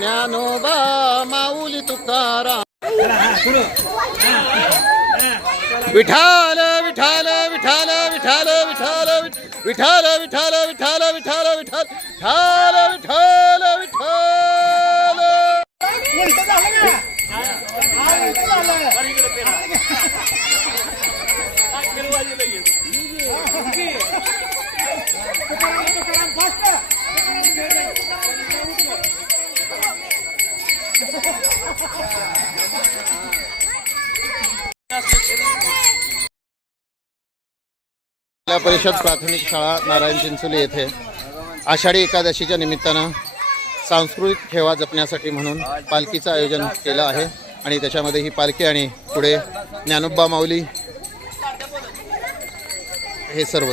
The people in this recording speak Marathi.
ಜ್ಞಾನೋಬಾ ಮಾವುಲಿ ತುಕಾರ ವಿಠಾಲ ವಿಠಾಲ ವಿಠಾಲ ವಿಠಾಲ ವಿಠಾಲ ವಿಠಾಲ ವಿಠಾಲ ವಿಠಾಲ ವಿಠಾಲ ವಿಠಾಲ ವಿಠಾಲ ವಿಠಾಲ ವಿಠಾಲ जिल्हा परिषद प्राथमिक शाळा नारायण चिंचोली येथे आषाढी एकादशीच्या निमित्तानं सांस्कृतिक ठेवा जपण्यासाठी म्हणून पालखीचं आयोजन केलं आहे आणि त्याच्यामध्ये ही पालखी आणि पुढे ज्ञानोबा माऊली हे सर्व